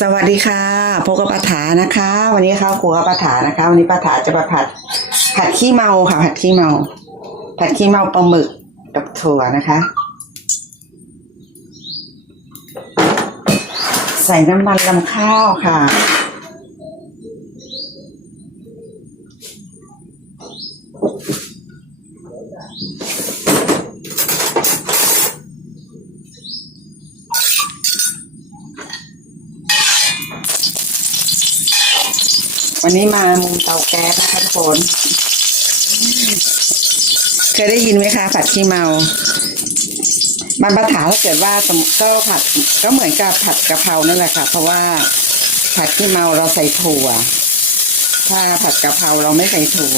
สวัสดีค่ะพบกับป้าถานะคะ วันนี้เข้าครัวป้าถานะคะ วันนี้ป้าถาจะมาผัด ผัดขี้เมาค่ะ ผัดขี้เมา ผัดขี้เมาปลาหมึกกับถั่วนะคะ ใส่น้ำมันลำข้าวค่ะ วันนี้มามุมเตาแก๊สนะคะทุกคนเคยได้ยินไหมคะผัดขี้เมามันปัญหาถ้าเกิดว่าก็ผัดก็เหมือนกับผัดกะเพรานั่นแหละค่ะ เพราะว่าผัดขี้เมาเราใส่ถั่ว ถ้าผัดกะเพราเราไม่ใส่ถั่ว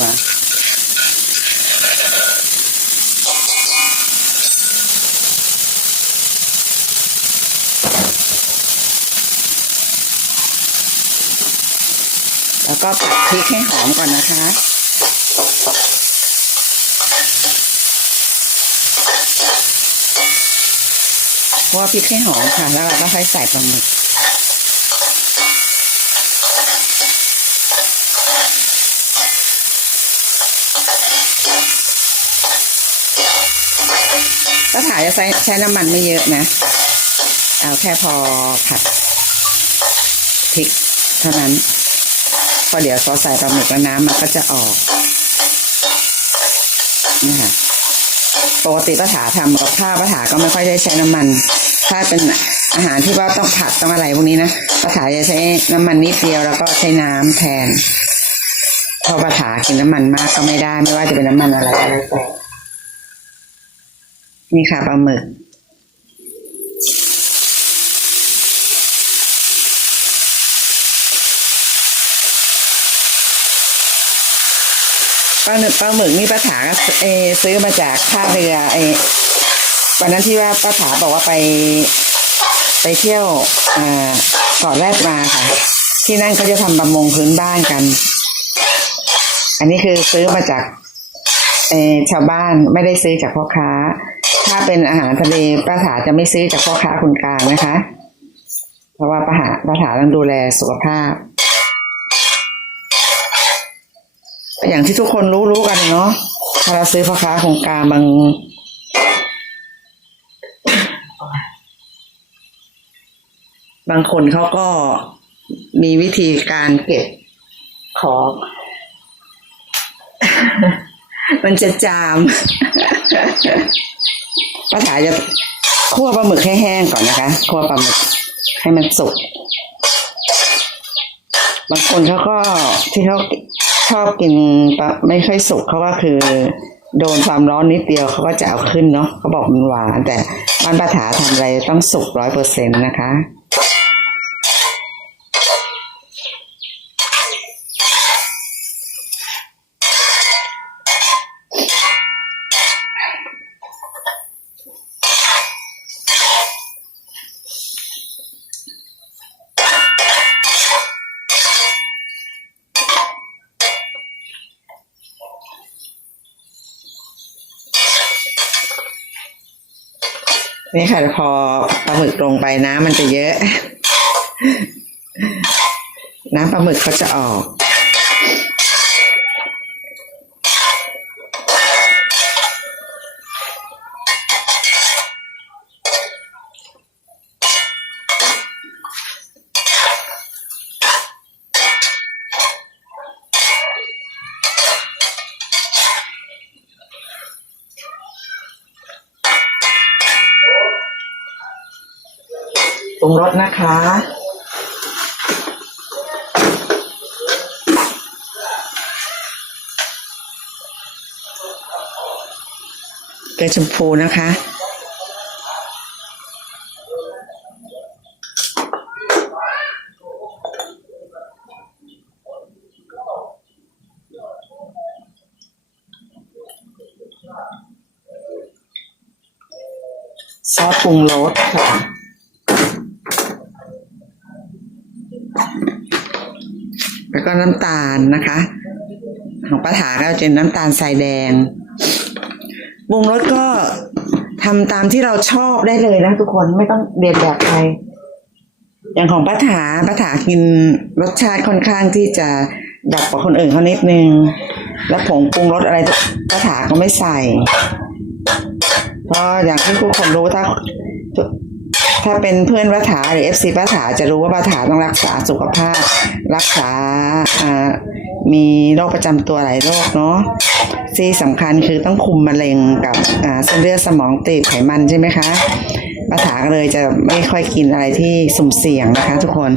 แล้วก็ผัดพริกให้หอมก่อนนะคะเพราะว่าพริกให้หอมค่ะ แล้วเราก็ค่อยใส่ปลาหมึกก็ถ่ายจะใช้ใช้น้ำมันไม่เยอะนะ เอาแค่พอผัดพริกเท่านั้น พอเดี๋ยวพอใส่ปลาหมึกแล้วน้ำมันก็จะออกนี่ค่ะปกติป้าถาทำกับข้าวป้าถาก็ไม่ค่อยได้ใช้น้ำมัน ถ้าเป็นอาหารที่ว่าต้องผัดต้องอะไรพวกนี้นะป้าถาจะใช้น้ำมันนิดเดียวแล้วก็ใช้น้ำแทนเพราะป้าถากินน้ำมันมากก็ไม่ได้ ไม่ว่าจะเป็นน้ำมันอะไรก็แล้วแต่นี่ค่ะปลาหมึก ปลาหมึกปลาหมึกนี่ป้าถาเอซื้อมาจากท่าเรือไอวันนั้นที่ว่าป้าถาบอกว่าไป ไปเที่ยวอ่าเกาะแรดมาค่ะ ที่นั่นเขาจะทำประมงพื้นบ้านกัน อันนี้คือซื้อมาจากเอชาวบ้านไม่ได้ซื้อจากพ่อค้า ถ้าเป็นอาหารทะเลป้าถาจะไม่ซื้อจากพ่อค้าคนกลางนะคะ เพราะว่าป้าถาป้าถาต้องดูแลสุขภาพ อย่างที่ทุกคนรู้รู้กันเนาะถ้าเราซื้อพ่อค้าโครงการบางบางคนเขาก็มีวิธีการเก็บของ มันจะจามป้าถาจะคั่วปลาหมึกให้แห้งก่อนนะคะคั่วปลาหมึกให้มันสุก บางคนเขาก็ที่เขา ชอบกินปลาไม่ค่อยสุกเขาก็คือ โดนความร้อนนิดเดียวเขาก็จะเอาขึ้นเนาะเขาบอกมันหวานแต่บ้านป้าถาทำอะไรต้องสุกร้อยเปอร์เซ็นต์นะคะ นี่ค่ะพอปลาหมึกลงไปน้ำมันจะเยอะ น้ำปลาหมึกเขาจะออก รุงรสนะคะ เกลือชมพูนะคะซอสปรุงรสค่ะ แล้ว ก็น้ำตาลนะคะ ของป้าถาก็จะเป็นน้ำตาลทรายแดงปรุงรสก็ทำตามที่เราชอบได้เลยนะทุกคนไม่ต้องเรียนแบบใครอย่างของป้าถาป้าถากินรสชาติค่อนข้างที่จะดับกว่าคนอื่นเขานิดนึง แล้วผงปรุงรสอะไรป้าถาก็ไม่ใส่เพราะอย่างที่ทุกคนรู้ถ้า ถ้าเป็นเพื่อนป้าถาหรือเอฟซีป้าถาจะรู้ว่าป้าถาต้องรักษาสุขภาพ รักษาอ่ามีโรคประจำตัวหลายโรคเนาะที่สำคัญคือต้องคุมมะเร็งกับอ่าเส้นเลือดสมองตีบไขมันใช่ไหมคะป้าถาก็เลยจะไม่ค่อยกินอะไรที่สุ่มเสี่ยงนะคะทุกคน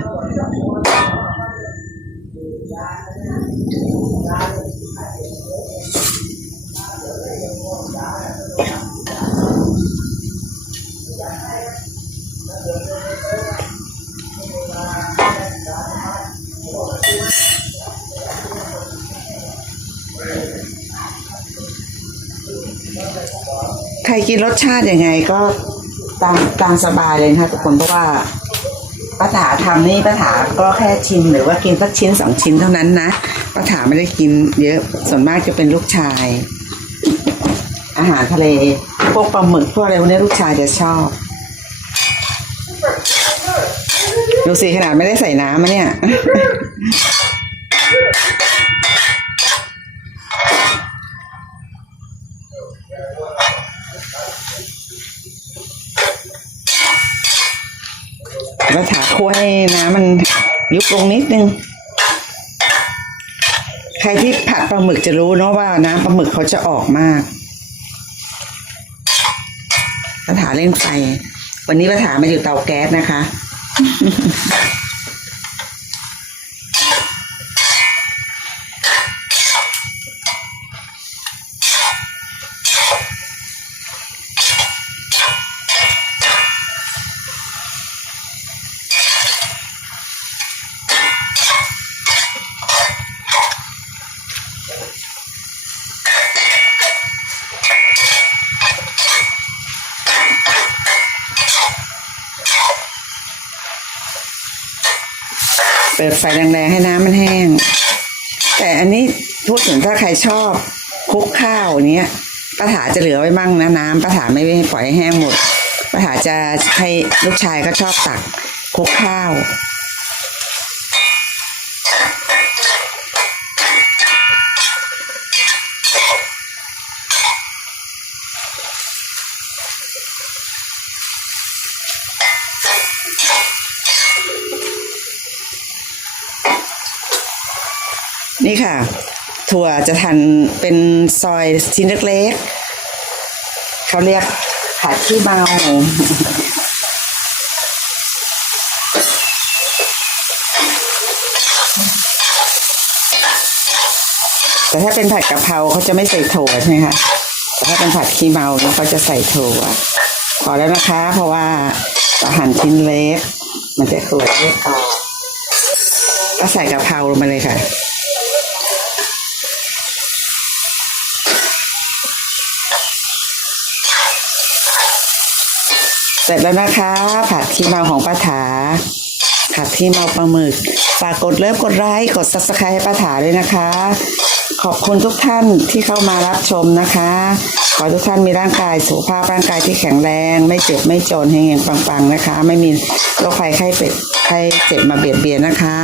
ใครกินรสชาติยังไงก็ตามตามสบายเลยนะคะทุกคนเพราะว่าป้าถาทำนี่ป้าถาก็แค่ชิมหรือว่ากินสักชิ้นสองชิ้นเท่านั้นนะป้าถาไม่ได้กินเยอะส่วนมากจะเป็นลูกชาย อาหารทะเลพวกปลาหมึกพวกอะไรพวกนี้ลูกชายจะชอบดูสิขนาดไม่ได้ใส่น้ำมะเนี่ย เราถาคั่วให้น้ำมันยุบลงนิดนึง ใครที่ผัดปลาหมึกจะรู้เนาะว่าน้ำปลาหมึกเขาจะออกมากเราถาเล่นไฟ วันนี้เราถามาอยู่เตาแก๊สนะคะ เปิดไฟแรงๆให้น้ำมันแห้ง แต่อันนี้พูดถึงถ้าใครชอบคลุกข้าวเนี้ยป้าถาจะเหลือไว้บ้างนะน้ำป้าถาไม่ได้ปล่อยให้แห้งหมดป้าถาจะให้ลูกชายก็ชอบตักคลุกข้าว นี่ค่ะ ถั่วจะทันเป็นซอยชิ้นเล็กๆเขาเรียกผัดขี้เมาแต่ถ้าเป็นผัดกะเพราเขาจะไม่ใส่ถั่วใช่ไหมคะ แต่ถ้าเป็นผัดขี้เมาเนี่ยเขาจะใส่ถั่วพอแล้วนะคะ เพราะว่าเราหั่นชิ้นเล็ก มันจะถั่วเล็กกว่าก็ใส่กะเพราลงไปเลยค่ะ เสร็จแล้วนะคะ ผัดขี้เมาของป้าถา ผัดขี้เมาปลาหมึก ฝากกดเลิฟกดไลค์กดซับสไครต์ให้ป้าถาด้วยนะคะ ขอบคุณทุกท่านที่เข้ามารับชมนะคะ ขอทุกท่านมีร่างกายสุขภาพร่างกายที่แข็งแรง ไม่เจ็บไม่จนเฮงๆปังๆนะคะ ไม่มีโรคภัยไข้เป็ดไข้เจ็บมาเบียดเบียนนะคะ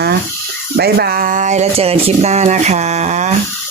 บ๊ายบาย แล้วเจอกันคลิปหน้านะคะ